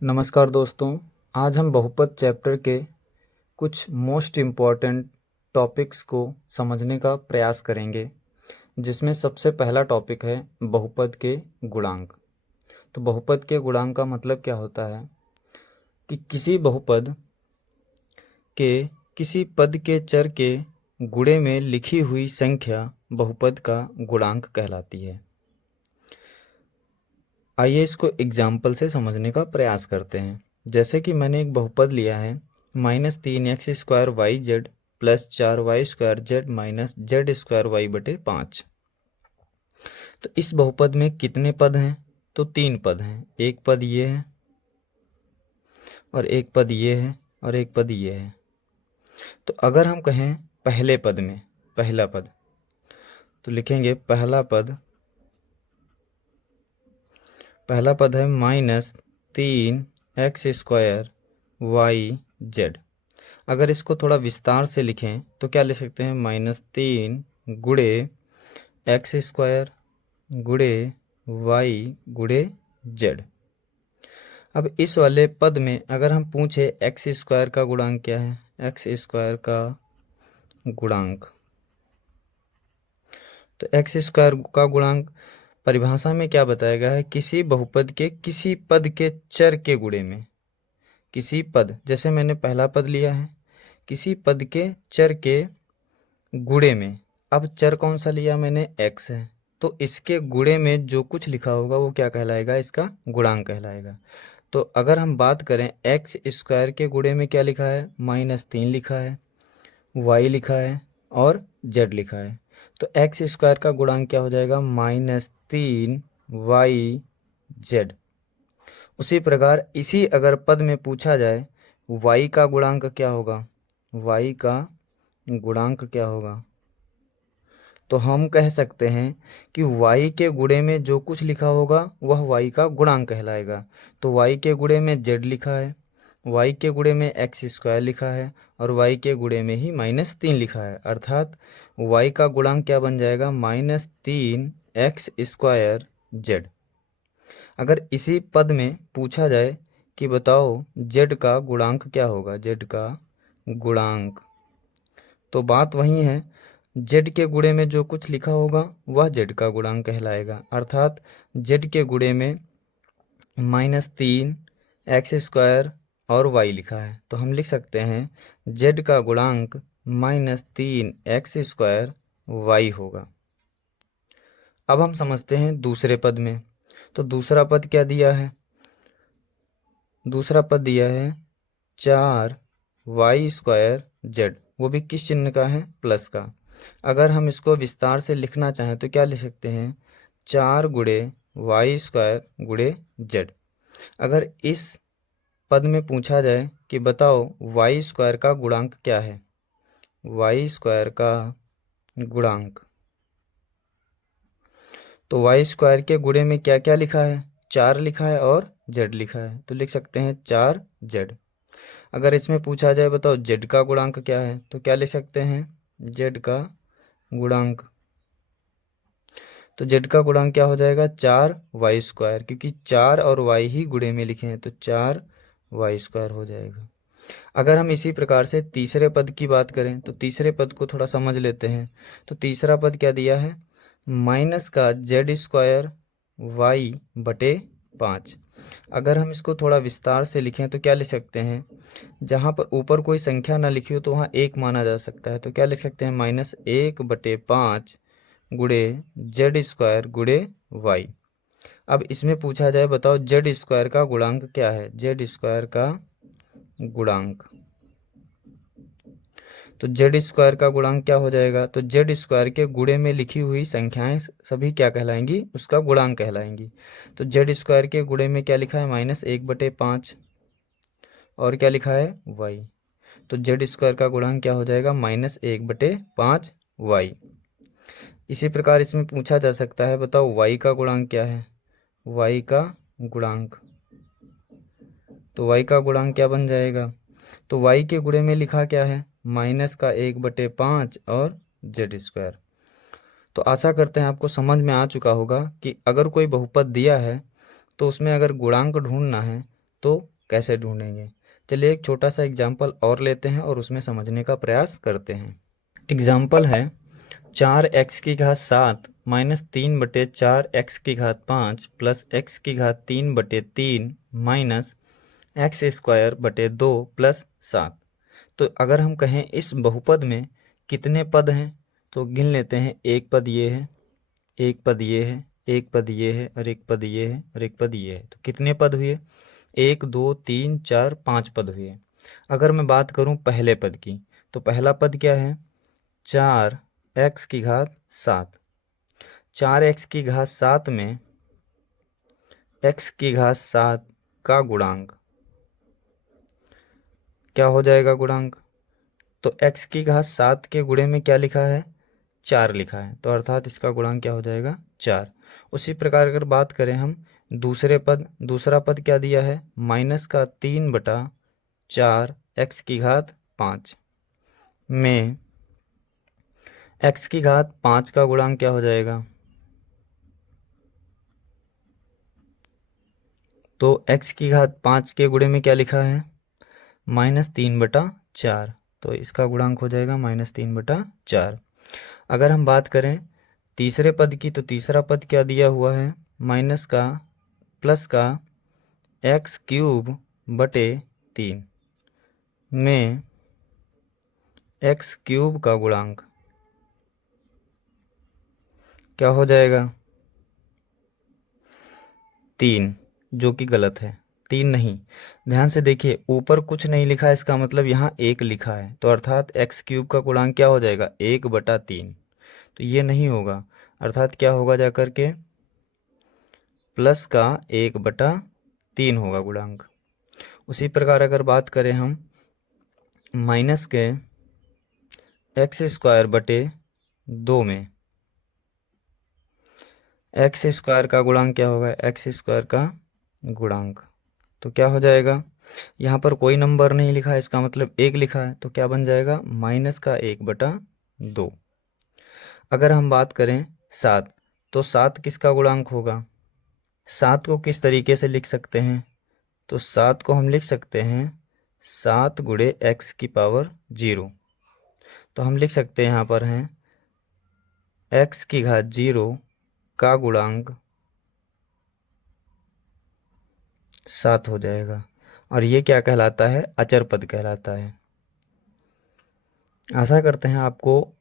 नमस्कार दोस्तों। आज हम बहुपद चैप्टर के कुछ मोस्ट इम्पॉर्टेंट टॉपिक्स को समझने का प्रयास करेंगे, जिसमें सबसे पहला टॉपिक है बहुपद के गुणांक। तो बहुपद के गुणांक का मतलब क्या होता है कि किसी बहुपद के किसी पद के चर के गुणे में लिखी हुई संख्या बहुपद का गुणांक कहलाती है। आइए इसको एग्जाम्पल से समझने का प्रयास करते हैं। जैसे कि मैंने एक बहुपद लिया है -3x² YZ plus 4y² Z minus Z² Y/5। तो इस बहुपद में कितने पद हैं? तो 3 पद हैं। एक पद ये है और एक पद ये है और एक पद ये है। तो अगर हम कहें पहले पद में पहला पद, तो लिखेंगे पहला पद है -3x² YZ। अगर इसको थोड़ा विस्तार से लिखें तो क्या लिख सकते हैं? -3 गुणे x² गुणे y गुणे z। अब इस वाले पद में अगर हम पूछे x² का गुणांक क्या है, x² का गुणांक, तो x² का गुणांक परिभाषा में क्या बताया गया है? किसी बहुपद के किसी पद के चर के गुणे में, किसी पद, जैसे मैंने पहला पद लिया है, किसी पद के चर के गुणे में। अब चर कौन सा लिया मैंने? x है, तो इसके गुणे में जो कुछ लिखा होगा वो क्या कहलाएगा? इसका गुणांक कहलाएगा। तो अगर हम बात करें x² के गुणे में क्या लिखा है? -3 लिखा है, y लिखा है और z लिखा है। तो x² का गुणांक क्या हो जाएगा? -3 yz। उसी प्रकार इसी अगर पद में पूछा जाए y का गुणांक क्या होगा, y का गुणांक क्या होगा, तो हम कह सकते हैं कि y के गुणे में जो कुछ लिखा होगा वह y का गुणांक कहलाएगा। तो y के गुणे में z लिखा है, y के गुणे में x² लिखा है और y के गुणे में ही -3 लिखा है, अर्थात y का गुणांक क्या बन जाएगा? -3x² z। अगर इसी पद में पूछा जाए कि बताओ z का गुणांक क्या होगा, z का गुणांक, तो बात वही है, z के गुणे में जो कुछ लिखा होगा वह z का गुणांक कहलाएगा, अर्थात z के गुणे में -3 x² और y लिखा है, तो हम लिख सकते हैं z का गुणांक -3 x² y होगा। अब हम समझते हैं दूसरे पद में। तो दूसरा पद क्या दिया है? दूसरा पद दिया है 4y² z, वो भी किस चिन्ह का है? प्लस का। अगर हम इसको विस्तार से लिखना चाहें तो क्या लिख सकते हैं? 4 गुणे y² गुणे z। अगर इस पद में पूछा जाए कि बताओ y² का गुणांक क्या है, y² का गुणांक, तो y² के गुणे में क्या क्या लिखा है? 4 लिखा है और z लिखा है, तो लिख सकते हैं 4z। अगर इसमें पूछा जाए बताओ z का गुणांक क्या है, तो क्या लिख सकते हैं? z का गुणांक, तो z का गुणांक क्या हो जाएगा? 4y², क्योंकि 4 और y ही गुणे में लिखे हैं, तो 4y² हो जाएगा। अगर हम इसी प्रकार से तीसरे पद की बात करें तो तीसरे पद को थोड़ा समझ लेते हैं। तो तीसरा पद क्या दिया है? -z² y/5। अगर हम इसको थोड़ा विस्तार से लिखें तो क्या लिख सकते हैं? जहाँ पर ऊपर कोई संख्या ना लिखी हो तो वहाँ 1 माना जा सकता है, तो क्या लिख सकते हैं? -1/5 गुणे z² गुणे y। अब इसमें पूछा जाए बताओ z² का गुणांक क्या है, z² का गुणांक, तो z² का गुणांक क्या हो जाएगा? तो z² के गुणे में लिखी हुई संख्याएं सभी क्या कहलाएंगी? उसका गुणांक कहलाएंगी। तो z² के गुणे में क्या लिखा है? -1/5 और क्या लिखा है? y। तो z² का गुणांक क्या हो जाएगा? -1/5 y। इसी प्रकार इसमें पूछा जा सकता है बताओ y का गुणांक क्या है, y का गुणांक, तो y का गुणांक क्या बन जाएगा? तो y के गुणे में लिखा क्या है? -1/5 और z²। तो आशा करते हैं आपको समझ में आ चुका होगा कि अगर कोई बहुपद दिया है तो उसमें अगर गुणांक ढूंढना है तो कैसे ढूंढेंगे? चलिए एक छोटा सा एग्जाम्पल और लेते हैं और उसमें समझने का प्रयास करते हैं। एग्जाम्पल है 4x⁻7 -3/4x⁻5 plus x⁻3/3 minus x² 2 plus 7। तो अगर हम कहें इस बहुपद में कितने पद हैं तो गिन लेते हैं। एक पद ये है, एक पद ये है, एक पद ये है, और एक पद ये है, और एक पद ये है। तो कितने पद हुए? 1 2 3 4 5 पद हुए। अगर मैं बात करूं पहले पद की तो पहला पद क्या है? 4x⁻7। 4x⁻7 में x⁻7 का गुणांक क्या हो जाएगा? गुणांक तो x⁻7 के गुणे में क्या लिखा है? 4 लिखा है, तो अर्थात इसका गुणांक क्या हो जाएगा? 4। उसी प्रकार अगर बात करें हम दूसरा पद क्या दिया है? -3/4 x⁻5 में x⁻5 का गुणांक क्या हो जाएगा? तो x⁻5 के गुणे में क्या लिखा है? -3/4, तो इसका गुणांक हो जाएगा -3/4। अगर हम बात करें तीसरे पद की तो तीसरा पद क्या दिया हुआ है? माइनस का प्लस का x³/3 में x³ का गुणांक क्या हो जाएगा? 3, जो कि गलत है। 3 नहीं, ध्यान से देखिए ऊपर कुछ नहीं लिखा है, इसका मतलब यहाँ 1 लिखा है, तो अर्थात x³ का गुणांक क्या हो जाएगा? 1/3। तो ये नहीं होगा, अर्थात क्या होगा जाकर के? प्लस का 1/3 होगा गुणांक। उसी प्रकार अगर बात करें हम माइनस के x² में x² का गुणांक क्या होगा? x² का गुणांक तो क्या हो जाएगा? यहाँ पर कोई नंबर नहीं लिखा है, इसका मतलब 1 लिखा है, तो क्या बन जाएगा? -1/2। अगर हम बात करें 7 तो 7 किसका गुणांक होगा? 7 को किस तरीके से लिख सकते हैं? तो 7 को हम लिख सकते हैं 7 गुणे x⁻0। तो हम लिख सकते हैं यहाँ पर हैं x⁻0 का गुणांक 7 हो जाएगा, और ये क्या कहलाता है? अचर पद कहलाता है। आशा करते हैं आपको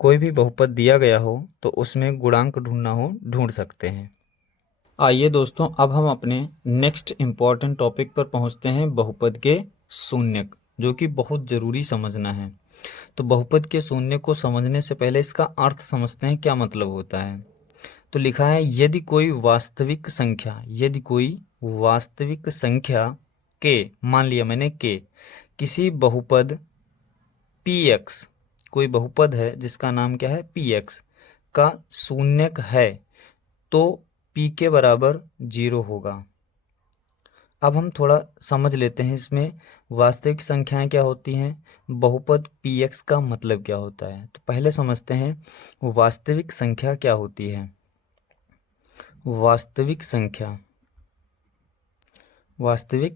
कोई भी बहुपद दिया गया हो तो उसमें गुणांक ढूंढना हो ढूंढ सकते हैं। आइए दोस्तों, अब हम अपने नेक्स्ट इम्पॉर्टेंट टॉपिक पर पहुंचते हैं, बहुपद के शून्यक, जो कि बहुत ज़रूरी समझना है। तो बहुपद के शून्य को समझने से पहले इसका अर्थ समझते हैं, क्या मतलब होता है। तो लिखा है यदि कोई वास्तविक संख्या के, मान लिया मैंने के, किसी बहुपद px, कोई बहुपद है जिसका नाम क्या है? px का शून्यक है तो p के बराबर 0 होगा। अब हम थोड़ा समझ लेते हैं इसमें वास्तविक संख्याएं क्या होती हैं, बहुपद px का मतलब क्या होता है। तो पहले समझते हैं वास्तविक संख्या क्या होती है। वास्तविक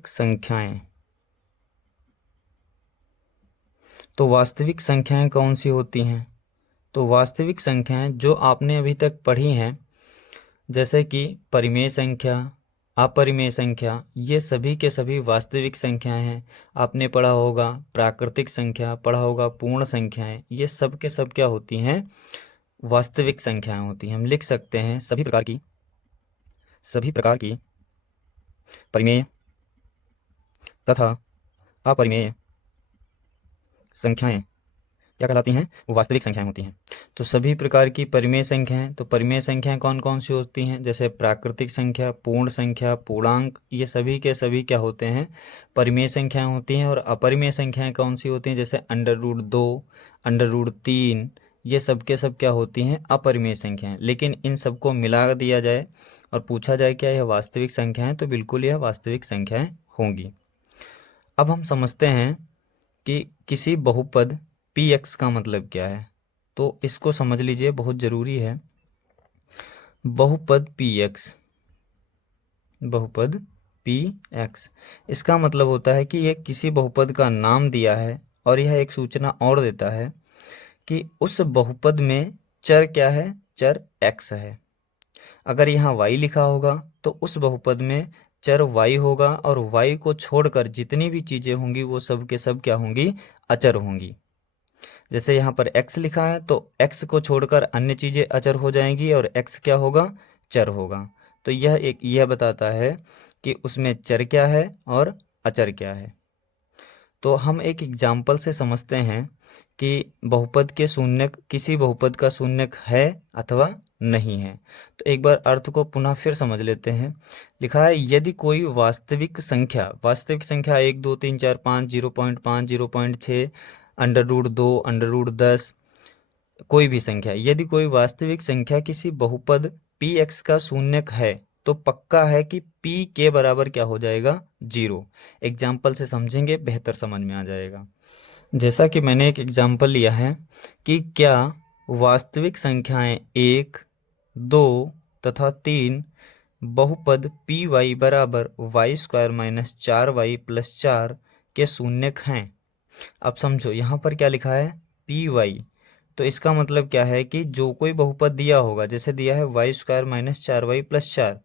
संख्याएं, तो वास्तविक संख्याएं कौन सी होती हैं? तो वास्तविक संख्याएं जो आपने अभी तक पढ़ी हैं, जैसे कि परिमेय संख्या, अपरिमेय संख्या, ये सभी के सभी वास्तविक संख्याएं हैं। आपने पढ़ा होगा प्राकृतिक संख्या, पढ़ा होगा पूर्ण संख्याएं, ये सब के सब क्या होती हैं? वास्तविक संख्याएं होती हैं। हम लिख सकते हैं सभी प्रकार की परिमेय तथा अपरिमेय संख्याएं क्या कहलाती हैं? वास्तविक संख्याएं होती हैं। तो सभी प्रकार की परिमेय संख्याएं, तो परिमेय संख्याएं कौन कौन सी होती हैं? जैसे प्राकृतिक संख्या, पूर्ण संख्या, पूर्णांक, ये सभी के सभी क्या होते हैं? परिमेय संख्याएं होती हैं। और अपरिमेय संख्याएं कौन सी होती हैं? जैसे √2, √3, ये सब के सब क्या होती हैं? अपरिमेय संख्याएं। लेकिन इन सबको मिला दिया जाए और पूछा जाए क्या यह वास्तविक संख्याएं, तो बिल्कुल यह वास्तविक संख्याएं होंगी। अब हम समझते हैं कि किसी बहुपद px का मतलब क्या है, तो इसको समझ लीजिए, बहुत ज़रूरी है। बहुपद पी एक्स। इसका मतलब होता है कि ये किसी बहुपद का नाम दिया है और यह एक सूचना और देता है कि उस बहुपद में चर क्या है, चर एक्स है। अगर यहाँ y लिखा होगा तो उस बहुपद में चर y होगा और y को छोड़कर जितनी भी चीज़ें होंगी वो सब के सब क्या होंगी, अचर होंगी। जैसे यहाँ पर x लिखा है तो x को छोड़कर अन्य चीज़ें अचर हो जाएंगी और x क्या होगा, चर होगा। तो यह बताता है कि उसमें चर क्या है और अचर क्या है। तो हम एक एग्जाम्पल से समझते हैं कि बहुपद के शून्यक किसी बहुपद का शून्यक है अथवा नहीं है। तो एक बार अर्थ को पुनः फिर समझ लेते हैं। लिखा है यदि कोई वास्तविक संख्या 1 2 3 4 5 0.5 0.6 √2 √10 कोई भी संख्या, यदि कोई वास्तविक संख्या किसी बहुपद पी एक्स का शून्यक है तो पक्का है कि p के बराबर क्या हो जाएगा, 0। एग्जाम्पल से समझेंगे बेहतर समझ में आ जाएगा। जैसा कि मैंने एक एग्जाम्पल लिया है कि क्या वास्तविक संख्याएं 1 2 तथा 3 बहुपद पी वाई बराबर y² - 4y + 4 के शून्यक हैं। अब समझो यहाँ पर क्या लिखा है, पी वाई। तो इसका मतलब क्या है कि जो कोई बहुपद दिया होगा, जैसे दिया है y² - 4y + 4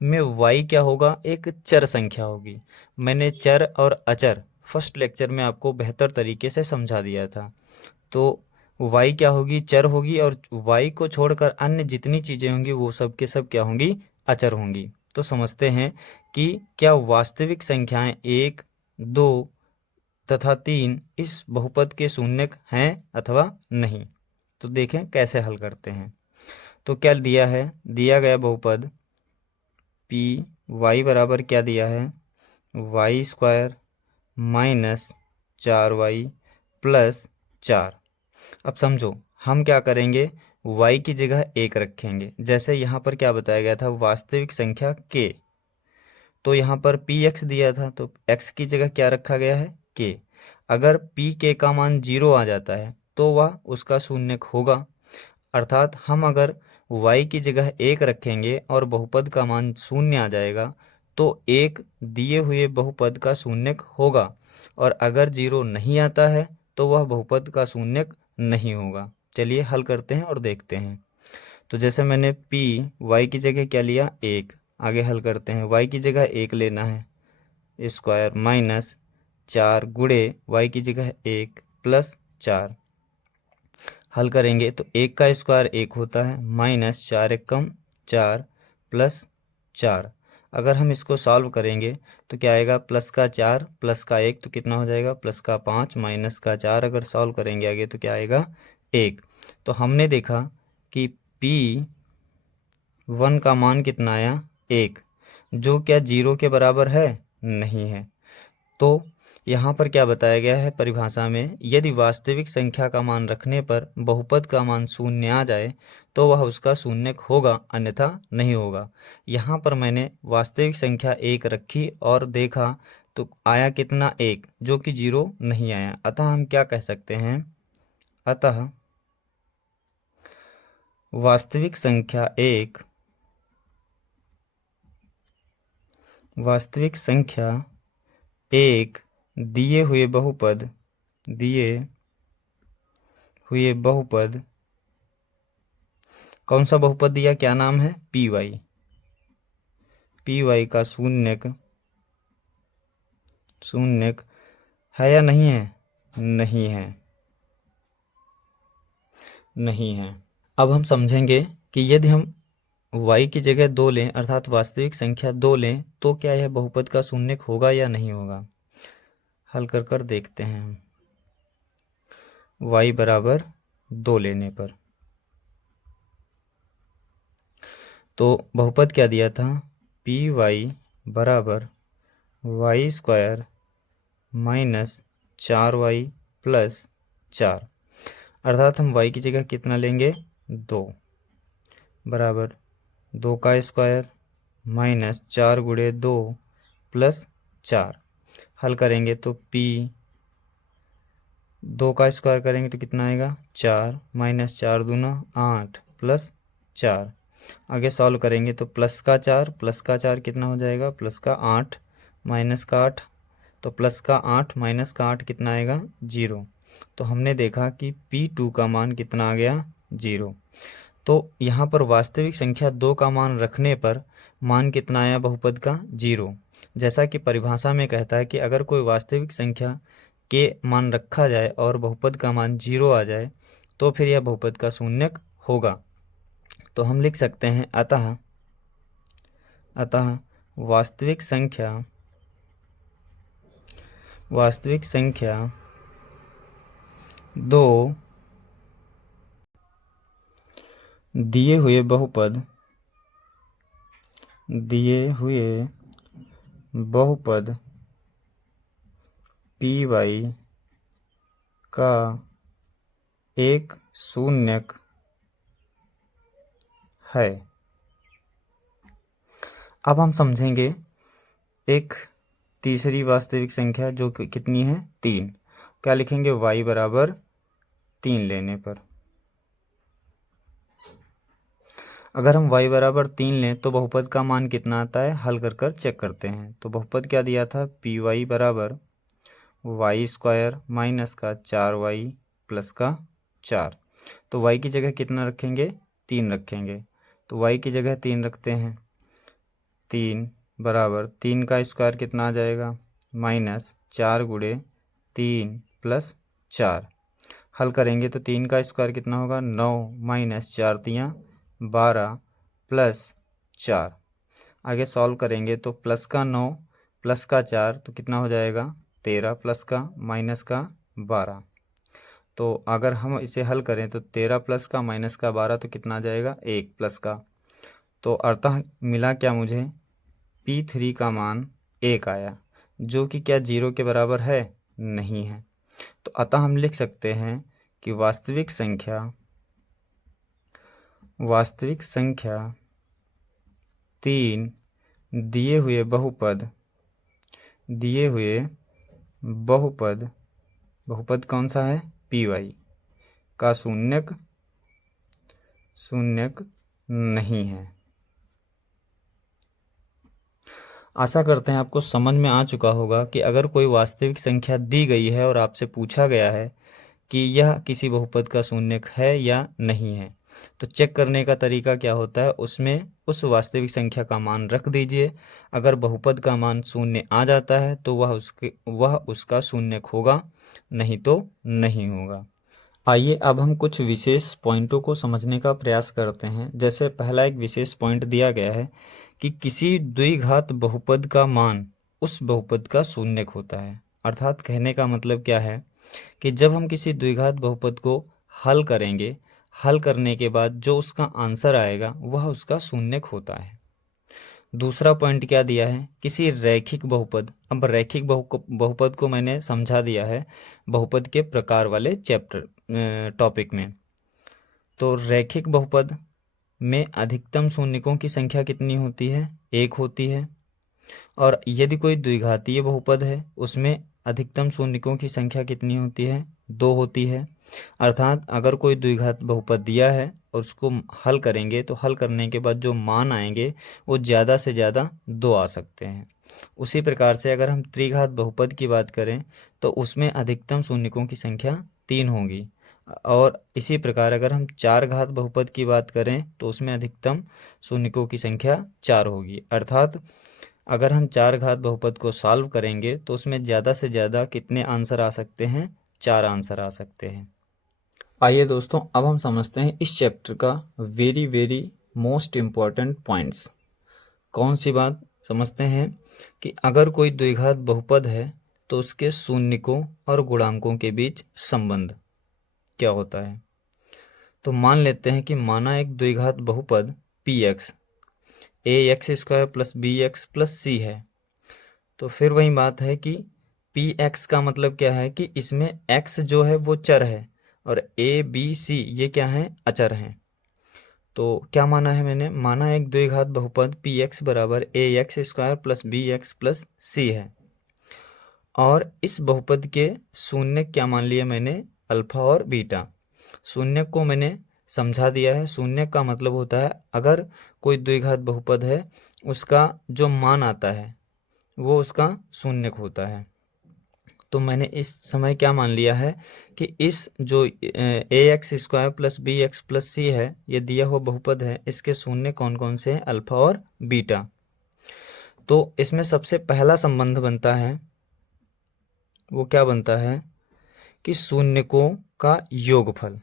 में y क्या होगा, एक चर संख्या होगी। मैंने चर और अचर फर्स्ट लेक्चर में आपको बेहतर तरीके से समझा दिया था। तो y क्या होगी, चर होगी और y को छोड़कर अन्य जितनी चीज़ें होंगी वो सब के सब क्या होंगी, अचर होंगी। तो समझते हैं कि क्या वास्तविक संख्याएं 1 2 तथा 3 इस बहुपद के शून्यक हैं अथवा नहीं। तो देखें कैसे हल करते हैं। तो क्या दिया है, दिया गया बहुपद पी वाई बराबर क्या दिया है, y² - 4y + 4। अब समझो हम क्या करेंगे, y की जगह 1 रखेंगे। जैसे यहाँ पर क्या बताया गया था, वास्तविक संख्या k, तो यहाँ पर पी एक्स दिया था तो x की जगह क्या रखा गया है, k। अगर पी के का मान 0 आ जाता है तो वह उसका शून्यक होगा। अर्थात हम अगर y की जगह 1 रखेंगे और बहुपद का मान 0 आ जाएगा तो 1 दिए हुए बहुपद का शून्यक होगा, और अगर 0 नहीं आता है तो वह बहुपद का शून्यक नहीं होगा। चलिए हल करते हैं और देखते हैं। तो जैसे मैंने p y की जगह क्या लिया, 1। आगे हल करते हैं, y की जगह 1 लेना है, स्क्वायर - 4 गुणे y की जगह 1 + 4। हल करेंगे तो 1 का स्क्वायर 1 होता है, -4 × 4 + 4। अगर हम इसको सॉल्व करेंगे तो क्या आएगा, +4 +1 तो कितना हो जाएगा, +5 -4। अगर सॉल्व करेंगे आगे तो क्या आएगा, 1। तो हमने देखा कि P1 का मान कितना आया, 1, जो क्या 0 के बराबर है, नहीं है। तो यहाँ पर क्या बताया गया है परिभाषा में, यदि वास्तविक संख्या का मान रखने पर बहुपद का मान 0 आ जाए तो वह उसका शून्यक होगा, अन्यथा नहीं होगा। यहाँ पर मैंने वास्तविक संख्या 1 रखी और देखा तो आया कितना, 1, जो कि 0 नहीं आया। अतः हम क्या कह सकते हैं, अतः वास्तविक संख्या 1 दिए हुए बहुपद कौन सा बहुपद दिया, क्या नाम है, पी वाई का शून्यक है या नहीं है, नहीं है। अब हम समझेंगे कि यदि हम y की जगह 2 लें, अर्थात वास्तविक संख्या 2 लें, तो क्या यह बहुपद का शून्यक होगा या नहीं होगा। हल कर देखते हैं हम। y बराबर 2 लेने पर तो बहुपद क्या दिया था, पी वाई बराबर y² - 4y + 4। अर्थात हम y की जगह कितना लेंगे, 2 बराबर 2 का स्क्वायर -4 गुणे 2 + 4। हल करेंगे तो p 2 का स्क्वायर करेंगे तो कितना आएगा, 4 -4 दूना 8 + 4। आगे सॉल्व करेंगे तो +4 + 4 कितना हो जाएगा, +8 माइनस का 8, तो प्लस का 8 माइनस का 8 कितना आएगा 0। तो हमने देखा कि P2 का मान कितना आ गया 0। तो यहाँ पर वास्तविक संख्या 2 का मान रखने पर मान कितना आया बहुपद का 0। जैसा कि परिभाषा में कहता है कि अगर कोई वास्तविक संख्या के मान रखा जाए और बहुपद का मान 0 आ जाए तो फिर यह बहुपद का शून्यक होगा। तो हम लिख सकते हैं अतः वास्तविक संख्या 2 दिए हुए बहुपद py का एक शून्यक है। अब हम समझेंगे एक तीसरी वास्तविक संख्या जो कि कितनी है 3। क्या लिखेंगे y बराबर 3 लेने पर। अगर हम y बराबर 3 लें तो बहुपद का मान कितना आता है हल कर चेक करते हैं। तो बहुपद क्या दिया था py बराबर y² माइनस का 4y प्लस का 4। तो y की जगह कितना रखेंगे 3 रखेंगे। तो y की जगह 3 रखते हैं। 3 बराबर 3 का स्क्वायर कितना आ जाएगा माइनस 4 गुणे 3 प्लस 4। हल करेंगे तो 3 का स्क्वायर कितना होगा 9 माइनस 4 तियाँ 12 प्लस 4। आगे सॉल्व करेंगे तो प्लस का 9 प्लस का 4 तो कितना हो जाएगा 13 प्लस का माइनस का 12। तो अगर हम इसे हल करें तो 13 प्लस का माइनस का 12 तो कितना आ जाएगा 1 प्लस का। तो अतः मिला क्या मुझे P3 का मान 1 आया जो कि क्या 0 के बराबर है नहीं है। तो अतः हम लिख सकते हैं कि वास्तविक संख्या 3 दिए हुए बहुपद कौन सा है py का शून्यक नहीं है। आशा करते हैं आपको समझ में आ चुका होगा कि अगर कोई वास्तविक संख्या दी गई है और आपसे पूछा गया है कि यह किसी बहुपद का शून्यक है या नहीं है तो चेक करने का तरीका क्या होता है उसमें उस वास्तविक संख्या का मान रख दीजिए। अगर बहुपद का मान 0 आ जाता है तो वह उसका शून्यक होगा, नहीं तो नहीं होगा। आइए अब हम कुछ विशेष पॉइंटों को समझने का प्रयास करते हैं। जैसे पहला एक विशेष पॉइंट दिया गया है कि किसी द्विघात बहुपद का मान उस बहुपद का शून्यक होता है। अर्थात कहने का मतलब क्या है कि जब हम किसी द्विघात बहुपद को हल करेंगे, हल करने के बाद जो उसका आंसर आएगा वह उसका शून्यक होता है। दूसरा पॉइंट क्या दिया है किसी रैखिक बहुपद। अब रैखिक बहुपद को मैंने समझा दिया है बहुपद के प्रकार वाले टॉपिक में। तो रैखिक बहुपद में अधिकतम शून्यकों की संख्या कितनी होती है 1 होती है। और यदि कोई द्विघातीय बहुपद है उसमें अधिकतम शून्यकों की संख्या कितनी होती है 2 होती है। अर्थात अगर कोई द्विघात बहुपद दिया है और उसको हल करेंगे तो हल करने के बाद जो मान आएंगे वो ज़्यादा से ज़्यादा 2 आ सकते हैं। उसी प्रकार से अगर हम त्रिघात बहुपद की बात करें तो उसमें अधिकतम शून्यकों की संख्या 3 होगी। और इसी प्रकार अगर हम 4 घात बहुपद की बात करें तो उसमें अधिकतम शून्यकों की संख्या 4 होगी। अर्थात अगर हम 4 घात बहुपद को सॉल्व करेंगे तो उसमें ज़्यादा से ज़्यादा कितने आंसर आ सकते हैं 4 आंसर आ सकते हैं। आइए दोस्तों अब हम समझते हैं इस चैप्टर का वेरी मोस्ट इम्पॉर्टेंट पॉइंट्स। कौन सी बात समझते हैं कि अगर कोई द्विघात बहुपद है तो उसके शून्यकों और गुणांकों के बीच संबंध क्या होता है। तो मान लेते हैं कि माना एक द्विघात बहुपद px ax² plus bx plus c है। तो फिर वही बात है कि px का मतलब क्या है कि इसमें x जो है वो चर है और a b c ये क्या है अचर हैं। तो क्या माना है मैंने माना एक द्विघात बहुपद px बराबर ax² plus bx plus c है और इस बहुपद के शून्यक क्या मान लिया मैंने अल्फा और बीटा। शून्यक को मैंने समझा दिया है। शून्यक का मतलब होता है अगर कोई द्विघात बहुपद है उसका जो मान आता है वो उसका शून्यक होता है। तो मैंने इस समय क्या मान लिया है कि इस जो ax² plus bx plus c है, ये दिया हुआ बहुपद है, इसके शून्य कौन कौन से हैं, अल्फा और बीटा। तो इसमें सबसे पहला संबंध बनता है, वो क्या बनता है कि शून्यकों का योगफल।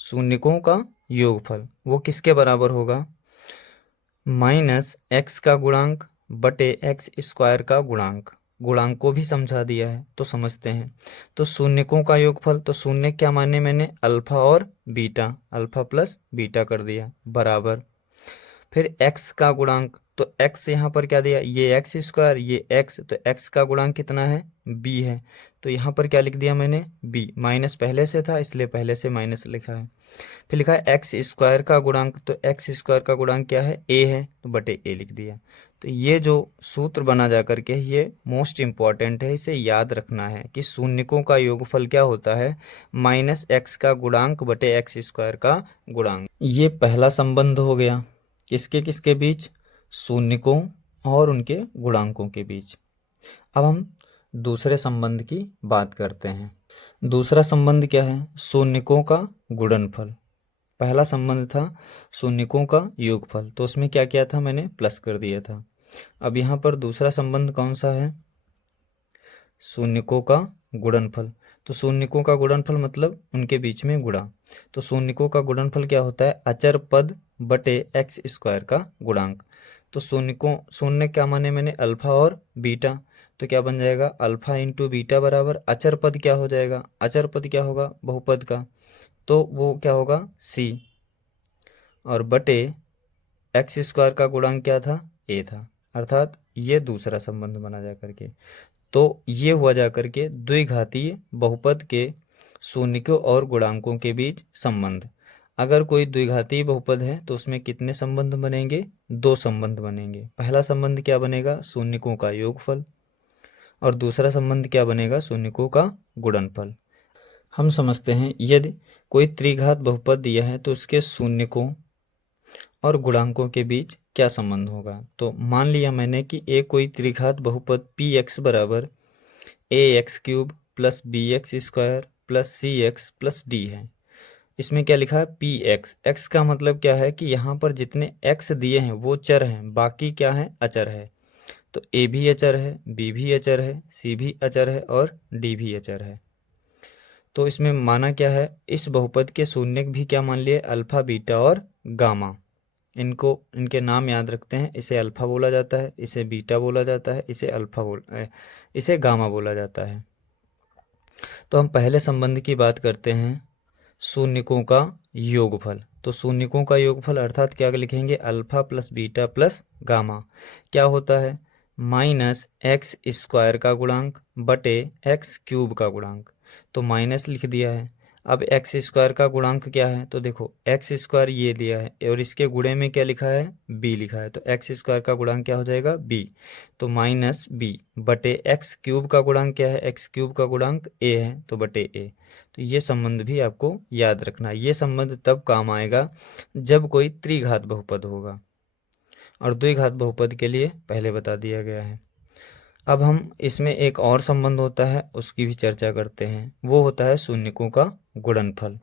शून्यकों का योगफल वो किसके बराबर होगा, -x का गुणांक बटे x² का गुणांक। गुणांक को भी समझा दिया है तो समझते हैं। तो शून्यकों का योगफल, तो शून्य क्या माने मैंने, अल्फा और बीटा, अल्फा प्लस बीटा कर दिया, बराबर। फिर x का गुणांक, तो x यहाँ पर क्या दिया, ये x², ये x, तो x का गुणांक कितना है, b है, तो यहाँ पर क्या लिख दिया मैंने, b। माइनस पहले से था इसलिए पहले से माइनस लिखा है। फिर लिखा है x² का गुणांक, तो x² का गुणांक क्या है, a है, तो बटे a लिख दिया। तो ये जो सूत्र बना जा करके ये मोस्ट इम्पॉर्टेंट है, इसे याद रखना है कि शून्यकों का योगफल क्या होता है, -x का गुणांक बटे x² का गुणांक। ये पहला संबंध हो गया, किसके किसके बीच, शून्यकों और उनके गुणांकों के बीच। अब हम दूसरे संबंध की बात करते हैं। दूसरा संबंध क्या है, शून्यकों का गुणनफल। पहला संबंध था शून्यकों का योगफल, तो उसमें क्या किया था मैंने, प्लस कर दिया था। अब यहाँ पर दूसरा संबंध कौन सा है, शून्यकों का गुणनफल। तो शून्यकों का गुणनफल मतलब उनके बीच में गुणा। तो शून्यकों का गुणनफल क्या होता है, अचर पद बटे x² का गुणांक। तो शून्य क्या माने मैंने, अल्फा और बीटा, तो क्या बन जाएगा, अल्फा इंटू बीटा बराबर अचर पद क्या हो जाएगा, अचर पद क्या होगा, बहुपद का, तो वो क्या होगा c, और बटे x² का गुणांक क्या था, a था। अर्थात ये दूसरा संबंध बना जा करके। तो ये हुआ जा करके द्विघातीय बहुपद के शून्यकों और गुणांकों के बीच संबंध। अगर कोई द्विघातीय बहुपद है तो उसमें कितने संबंध बनेंगे, दो संबंध बनेंगे। पहला संबंध क्या बनेगा, शून्यकों का योगफल, और दूसरा संबंध क्या बनेगा, शून्यकों का गुणनफल। हम समझते हैं यदि कोई त्रिघात बहुपद दिया है तो उसके शून्यकों और गुणांकों के बीच क्या संबंध होगा। तो मान लिया मैंने कि एक कोई त्रिघात बहुपद px बराबर ax³ plus bx² plus cx plus d है। इसमें क्या लिखा है, px। x का मतलब क्या है कि यहाँ पर जितने x दिए हैं वो चर हैं, बाकी क्या है, अचर है। तो a भी अचर है, b भी अचर है, c भी अचर है और d भी अचर है। तो इसमें माना क्या है, इस बहुपद के शून्यक भी क्या मान लिए, अल्फा बीटा और गामा। इनके नाम याद रखते हैं, इसे अल्फा बोला जाता है, इसे बीटा बोला जाता है, इसे गामा बोला जाता है। तो हम पहले संबंध की बात करते हैं, शून्यकों का योगफल। तो शून्यकों का योगफल अर्थात क्या लिखेंगे, alpha plus beta plus gamma क्या होता है, -x² का गुणांक बटे x³ का गुणांक। तो माइनस लिख दिया है। अब x² का गुणांक क्या है, तो देखो x² ये दिया है और इसके गुणे में क्या लिखा है, b लिखा है, तो x² का गुणांक क्या हो जाएगा, b। तो -b बटे x³ का गुणांक क्या है, x³ का गुणांक a है, तो बटे a। तो ये संबंध भी आपको याद रखना है। ये संबंध तब काम आएगा जब कोई त्रिघात बहुपद होगा, और द्विघात बहुपद के लिए पहले बता दिया गया है। अब हम इसमें एक और संबंध होता है उसकी भी चर्चा करते हैं, वो होता है शून्यकों का गुणनफल।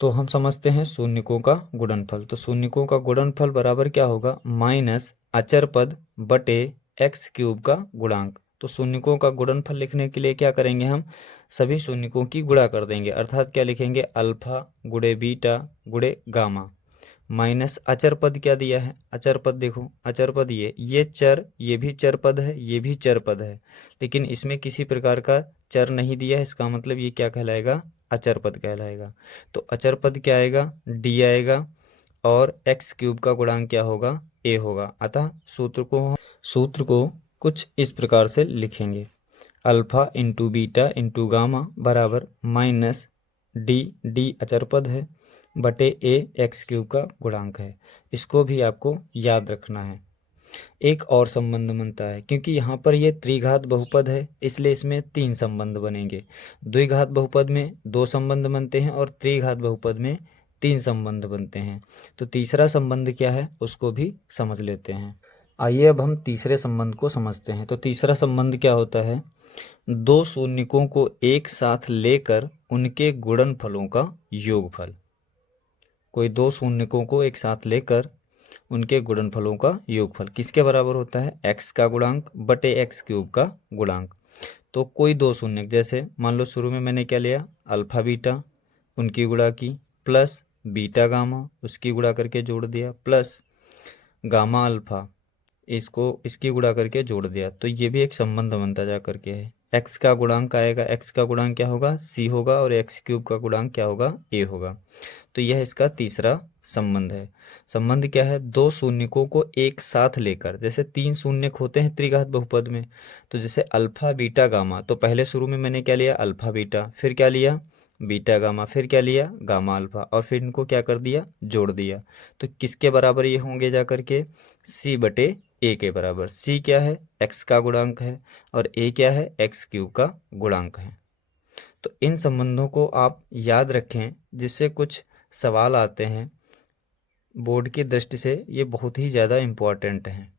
तो हम समझते हैं शून्यकों का गुणनफल। तो शून्यकों का गुणनफल बराबर क्या होगा, माइनस अचर पद बटे x³ का गुणांक। तो शून्यकों का गुणनफल लिखने के लिए क्या करेंगे, हम सभी शून्यकों की गुणा कर देंगे, अर्थात क्या लिखेंगे, अल्फा गुणे बीटा गुणे गामा, माइनस अचर पद क्या दिया है, अचर पद देखो, अचर पद ये चर, ये भी चर पद है, ये भी चर पद है, लेकिन इसमें किसी प्रकार का चर नहीं दिया है, इसका मतलब ये क्या कहलाएगा, अचर पद कहलाएगा। तो अचर पद क्या आएगा, डी आएगा, और x³ का गुणांक क्या होगा, a होगा। अतः सूत्र को कुछ इस प्रकार से लिखेंगे, alpha into beta into gamma बराबर -d अचर पद है बटे a x³ का गुणांक है। इसको भी आपको याद रखना है। एक और संबंध बनता है, क्योंकि यहाँ पर ये त्रिघात बहुपद है इसलिए इसमें 3 संबंध बनेंगे। द्विघात बहुपद में 2 संबंध बनते हैं और त्रिघात बहुपद में 3 संबंध बनते हैं। तो तीसरा संबंध क्या है उसको भी समझ लेते हैं। आइए अब हम तीसरे संबंध को समझते हैं। तो तीसरा संबंध क्या होता है? दो शून्यकों को एक साथ लेकर उनके गुणनफलों का योगफल। कोई दो शून्यकों को एक साथ लेकर उनके गुणनफलों का योगफल किसके बराबर होता है? x का गुणांक बटे x क्यूब का गुणांक। तो कोई दो शून्यक, जैसे मान लो शुरू में मैंने क्या लिया, अल्फा बीटा, उनकी गुणा की, प्लस बीटा गामा, उसकी गुणा करके जोड़ दिया, प्लस गामा अल्फा, इसको इसकी गुणा करके जोड़ दिया। तो ये भी एक संबंध बनता जा करके है। x का गुणांक आएगा, x का गुणांक क्या होगा? c होगा, और x क्यूब का गुणांक क्या होगा? a होगा। तो यह इसका तीसरा संबंध है। संबंध क्या है? दो शून्यकों को एक साथ लेकर, जैसे तीन शून्यक होते हैं त्रिघात बहुपद में, तो जैसे अल्फा बीटा गामा, तो पहले शुरू में मैंने क्या लिया? अल्फा बीटा, फिर क्या लिया? बीटा गामा, फिर क्या लिया? गामा अल्फा, और फिर इनको क्या कर दिया? जोड़ दिया। तो किसके बराबर ये होंगे जा करके? c बटे a के बराबर। c क्या है? x का गुणांक है, और a क्या है? x क्यूब का गुणांक है। तो इन संबंधों को आप याद रखें, जिससे कुछ सवाल आते हैं बोर्ड की दृष्टि से, ये बहुत ही ज़्यादा इम्पोर्टेंट हैं।